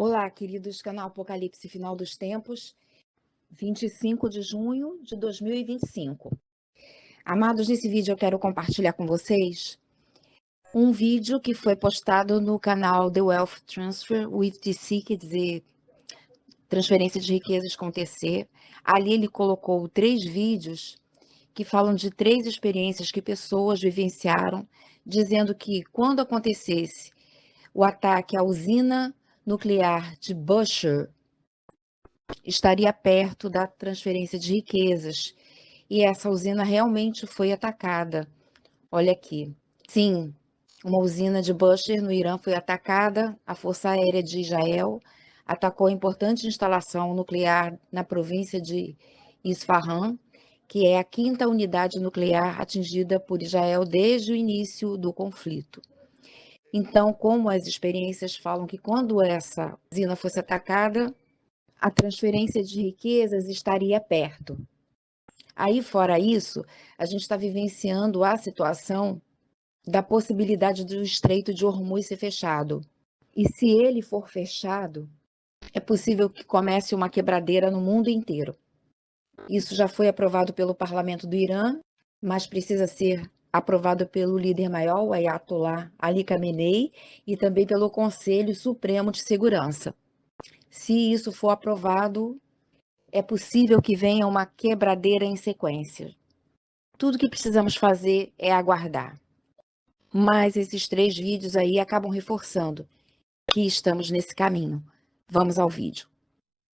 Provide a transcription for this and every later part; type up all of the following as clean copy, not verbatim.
Olá, queridos, canal Apocalipse Final dos Tempos, 25 de junho de 2025. Amados, nesse vídeo eu quero compartilhar com vocês um vídeo que foi postado no canal The Wealth Transfer with TC, quer dizer, transferência de riquezas com TC. Ali ele colocou 3 vídeos que falam de 3 experiências que pessoas vivenciaram, dizendo que quando acontecesse o ataque à usina nuclear de Bushehr, estaria perto da transferência de riquezas. E essa usina realmente foi atacada. Olha aqui. Sim, uma usina de Bushehr, no Irã, foi atacada. A Força Aérea de Israel atacou a importante instalação nuclear na província de Isfahan, que é a 5ª unidade nuclear atingida por Israel desde o início do conflito. Então, como as experiências falam que quando essa usina fosse atacada, a transferência de riquezas estaria perto. Aí, fora isso, a gente está vivenciando a situação da possibilidade do Estreito de Hormuz ser fechado. E se ele for fechado, é possível que comece uma quebradeira no mundo inteiro. Isso já foi aprovado pelo parlamento do Irã, mas precisa ser aprovado pelo líder maior, o Ayatollah Ali Khamenei, e também pelo Conselho Supremo de Segurança. Se isso for aprovado, é possível que venha uma quebradeira em sequência. Tudo que precisamos fazer é aguardar. Mas esses 3 vídeos aí acabam reforçando que estamos nesse caminho. Vamos ao vídeo.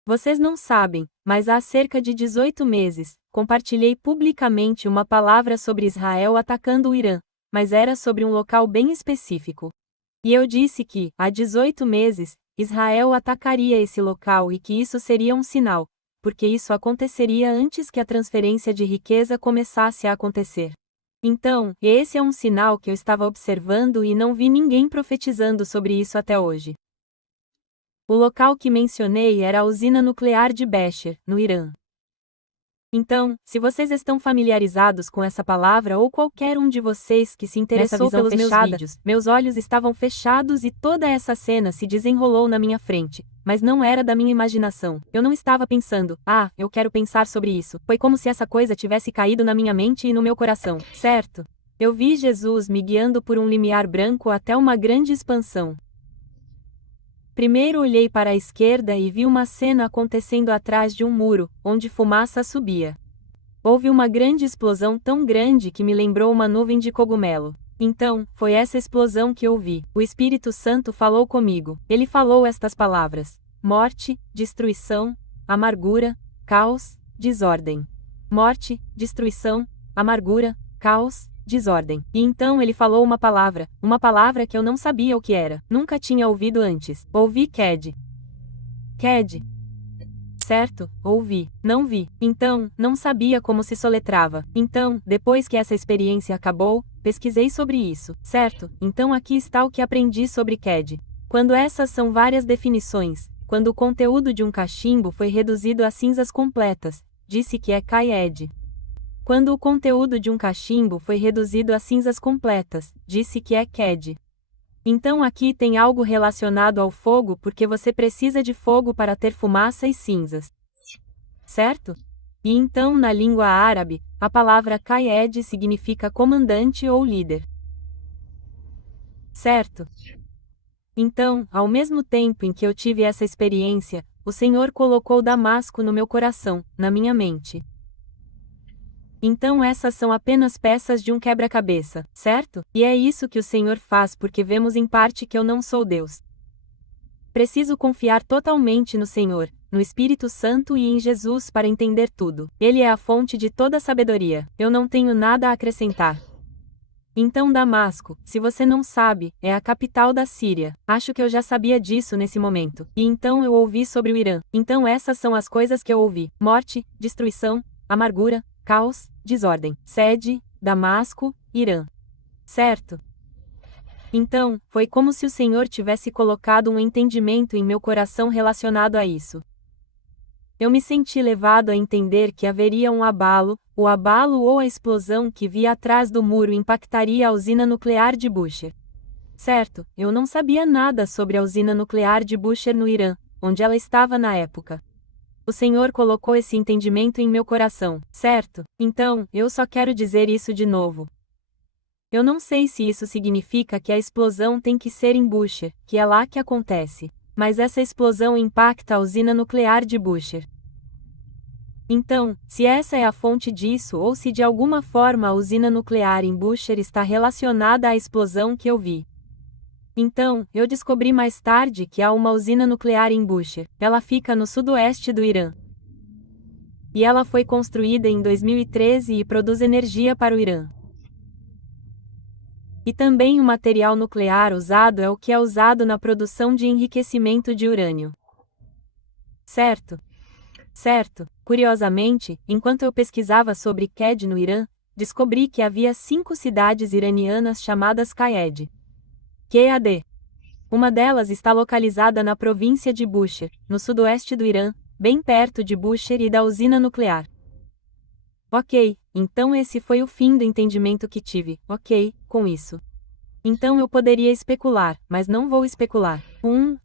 Vocês não sabem, mas há cerca de 18 meses, compartilhei publicamente uma palavra sobre Israel atacando o Irã, mas era sobre um local bem específico. E eu disse que, há 18 meses, Israel atacaria esse local e que isso seria um sinal, porque isso aconteceria antes que a transferência de riqueza começasse a acontecer. Então, esse é um sinal que eu estava observando e não vi ninguém profetizando sobre isso até hoje. O local que mencionei era a usina nuclear de Bushehr, no Irã. Então, se vocês estão familiarizados com essa palavra ou qualquer um de vocês que se interessou pelos meus vídeos, meus olhos estavam fechados e toda essa cena se desenrolou na minha frente, mas não era da minha imaginação. Eu não estava pensando, eu quero pensar sobre isso. Foi como se essa coisa tivesse caído na minha mente e no meu coração, certo? Eu vi Jesus me guiando por um limiar branco até uma grande expansão. Primeiro olhei para a esquerda e vi uma cena acontecendo atrás de um muro, onde fumaça subia. Houve uma grande explosão tão grande que me lembrou uma nuvem de cogumelo. Então, foi essa explosão que eu vi. O Espírito Santo falou comigo. Ele falou estas palavras: morte, destruição, amargura, caos, desordem. Morte, destruição, amargura, caos, desordem. E então ele falou uma palavra que eu não sabia o que era, nunca tinha ouvido antes. Ouvi Ked. Ked. Certo, ouvi, não vi. Então, não sabia como se soletrava. Então, depois que essa experiência acabou, pesquisei sobre isso, certo? Então aqui está o que aprendi sobre Ked. Quando essas são várias definições, quando o conteúdo de um cachimbo foi reduzido a cinzas completas, disse que é Kayed. Quando o conteúdo de um cachimbo foi reduzido a cinzas completas, disse que é Ked. Então aqui tem algo relacionado ao fogo porque você precisa de fogo para ter fumaça e cinzas. Certo? E então na língua árabe, a palavra Kayed significa comandante ou líder. Certo? Então, ao mesmo tempo em que eu tive essa experiência, o Senhor colocou Damasco no meu coração, na minha mente. Então essas são apenas peças de um quebra-cabeça, certo? E é isso que o Senhor faz porque vemos em parte que eu não sou Deus. Preciso confiar totalmente no Senhor, no Espírito Santo e em Jesus para entender tudo. Ele é a fonte de toda sabedoria. Eu não tenho nada a acrescentar. Então Damasco, se você não sabe, é a capital da Síria. Acho que eu já sabia disso nesse momento. E então eu ouvi sobre o Irã. Então essas são as coisas que eu ouvi: morte, destruição, amargura, caos, desordem. Sede, Damasco, Irã. Certo? Então, foi como se o Senhor tivesse colocado um entendimento em meu coração relacionado a isso. Eu me senti levado a entender que haveria um abalo, o abalo ou a explosão que via atrás do muro impactaria a usina nuclear de Bushehr. Certo, eu não sabia nada sobre a usina nuclear de Bushehr no Irã, onde ela estava na época. O Senhor colocou esse entendimento em meu coração, certo? Então, eu só quero dizer isso de novo. Eu não sei se isso significa que a explosão tem que ser em Bushehr, que é lá que acontece. Mas essa explosão impacta a usina nuclear de Bushehr. Então, se essa é a fonte disso ou se de alguma forma a usina nuclear em Bushehr está relacionada à explosão que eu vi. Então, eu descobri mais tarde que há uma usina nuclear em Bushehr. Ela fica no sudoeste do Irã. E ela foi construída em 2013 e produz energia para o Irã. E também o material nuclear usado é o que é usado na produção de enriquecimento de urânio. Certo? Certo. Curiosamente, enquanto eu pesquisava sobre QED no Irã, descobri que havia 5 cidades iranianas chamadas QAD. QAD. Uma delas está localizada na província de Bushehr, no sudoeste do Irã, bem perto de Bushehr e da usina nuclear. Ok, então esse foi o fim do entendimento que tive, ok, com isso. Então eu poderia especular, mas não vou especular.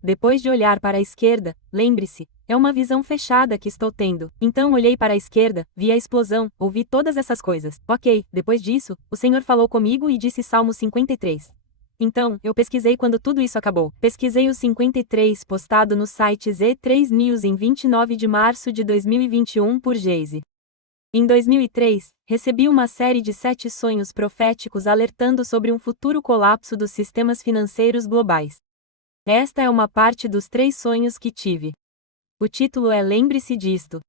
Depois de olhar para a esquerda, lembre-se, é uma visão fechada que estou tendo. Então olhei para a esquerda, vi a explosão, ouvi todas essas coisas. Ok, depois disso, o Senhor falou comigo e disse Salmo 53. Então, eu pesquisei quando tudo isso acabou. Pesquisei o 53 postado no site Z3 News em 29 de março de 2021 por Geise. Em 2003, recebi uma série de 7 sonhos proféticos alertando sobre um futuro colapso dos sistemas financeiros globais. Esta é uma parte dos 3 sonhos que tive. O título é Lembre-se disto.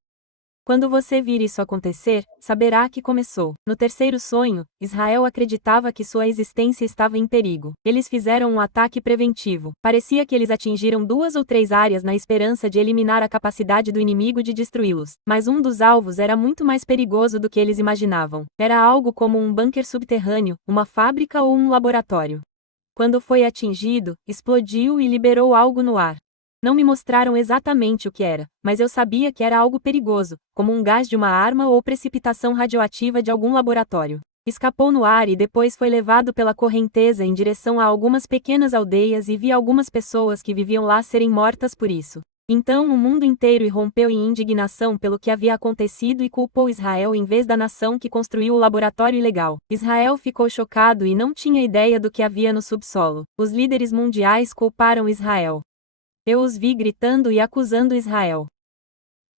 Quando você vir isso acontecer, saberá que começou. No terceiro sonho, Israel acreditava que sua existência estava em perigo. Eles fizeram um ataque preventivo. Parecia que eles atingiram 2 ou 3 áreas na esperança de eliminar a capacidade do inimigo de destruí-los. Mas um dos alvos era muito mais perigoso do que eles imaginavam. Era algo como um bunker subterrâneo, uma fábrica ou um laboratório. Quando foi atingido, explodiu e liberou algo no ar. Não me mostraram exatamente o que era, mas eu sabia que era algo perigoso, como um gás de uma arma ou precipitação radioativa de algum laboratório. Escapou no ar e depois foi levado pela correnteza em direção a algumas pequenas aldeias e vi algumas pessoas que viviam lá serem mortas por isso. Então o mundo inteiro irrompeu em indignação pelo que havia acontecido e culpou Israel em vez da nação que construiu o laboratório ilegal. Israel ficou chocado e não tinha ideia do que havia no subsolo. Os líderes mundiais culparam Israel. Eu os vi gritando e acusando Israel.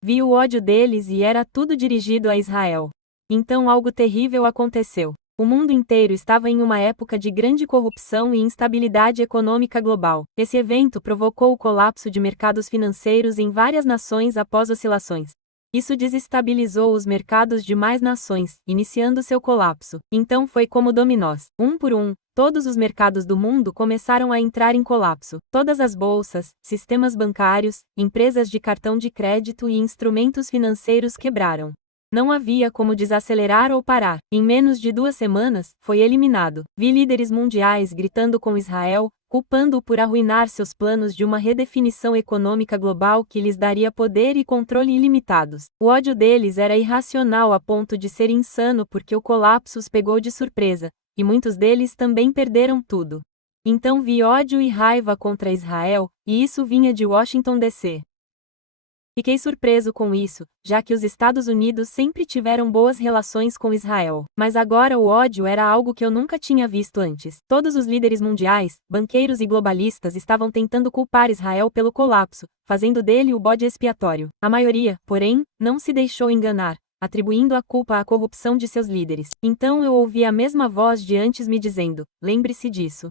Vi o ódio deles e era tudo dirigido a Israel. Então algo terrível aconteceu. O mundo inteiro estava em uma época de grande corrupção e instabilidade econômica global. Esse evento provocou o colapso de mercados financeiros em várias nações após oscilações. Isso desestabilizou os mercados de mais nações, iniciando seu colapso. Então foi como dominós. Um por um, todos os mercados do mundo começaram a entrar em colapso. Todas as bolsas, sistemas bancários, empresas de cartão de crédito e instrumentos financeiros quebraram. Não havia como desacelerar ou parar. Em menos de 2 semanas, foi eliminado. Vi líderes mundiais gritando com Israel, culpando-o por arruinar seus planos de uma redefinição econômica global que lhes daria poder e controle ilimitados. O ódio deles era irracional a ponto de ser insano porque o colapso os pegou de surpresa, e muitos deles também perderam tudo. Então vi ódio e raiva contra Israel, e isso vinha de Washington DC. Fiquei surpreso com isso, já que os Estados Unidos sempre tiveram boas relações com Israel. Mas agora o ódio era algo que eu nunca tinha visto antes. Todos os líderes mundiais, banqueiros e globalistas estavam tentando culpar Israel pelo colapso, fazendo dele o bode expiatório. A maioria, porém, não se deixou enganar, atribuindo a culpa à corrupção de seus líderes. Então eu ouvi a mesma voz de antes me dizendo: lembre-se disso.